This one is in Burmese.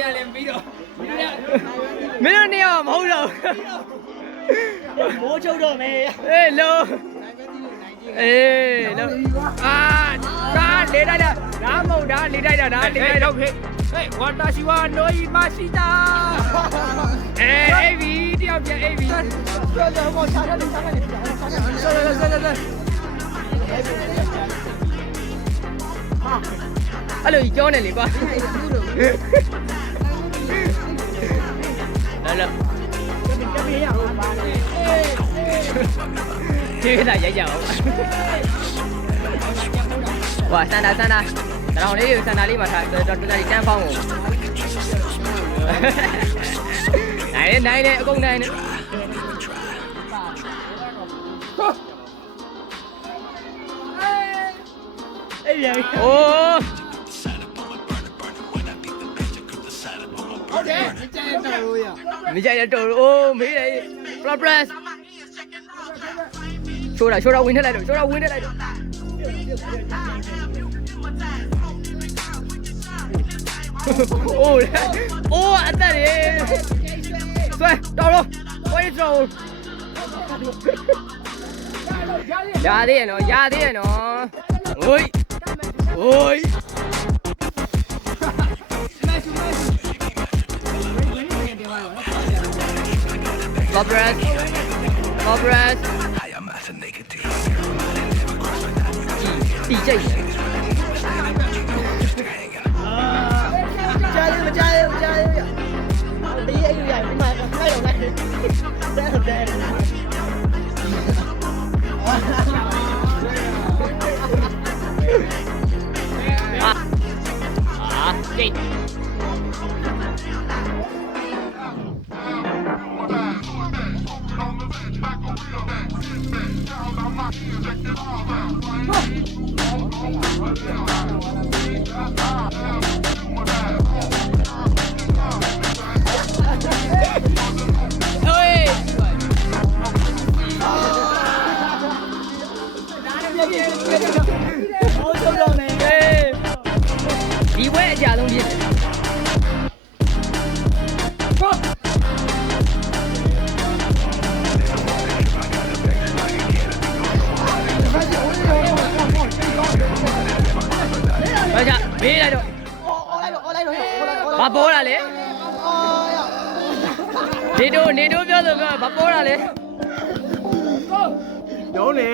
ပြန်လဲပြီးတော့မင်းတို့နေရာမဟုတ်တော့မိုးချုပ်တော့မယ်အေးလုံးအေးလုံးအာဒါလေးလိုက်တာဒါမဟုတ်ဒါလေးလိုက်တာဒါလေးလိုက်တော့ခေဟေးဝါတာရှိဝါနိုးမရှိတာအေးဗီတယောက်ပြန်အေးဗီကျော်ကျော်ချာတယ်ချာတယ်အဲ့လိုကြောနေလေကွာလာလာတပည့်ရအောင်ပါလေဒီကရိုက်ကြအောင်ဝါစန္ဒာတောင်လေးကိုစန္ဒာလေးမှာထားတော်တော်လေးတန်းပေါင်းကိုနိုင်လေအကုန်နိုင်နေအေးရအိုးဟုတ်တယ်မကြိုက်တော့ရမကြိုက်တော့အိုးမေးတယ်ပလက်ချိုးတာဝင်ထက်လိုက်တော့အိုးအသက်ရေဆွဲတော်တော့ဝိတ်တော်ရသေးရနော်ဝိုးCobras DJ ကြားရဒီအဲ့ရဒီမှာခိုင်းတော့လိုက်တဲ့ကြိတ်ဒီဝဲအကြဆုံးဖြစ်ဘာကြမေးလိုက်တော့ဘာပေါ်တာလဲနေတို့ပြောဆိုဘာပေါ်တာလဲရုံးလေ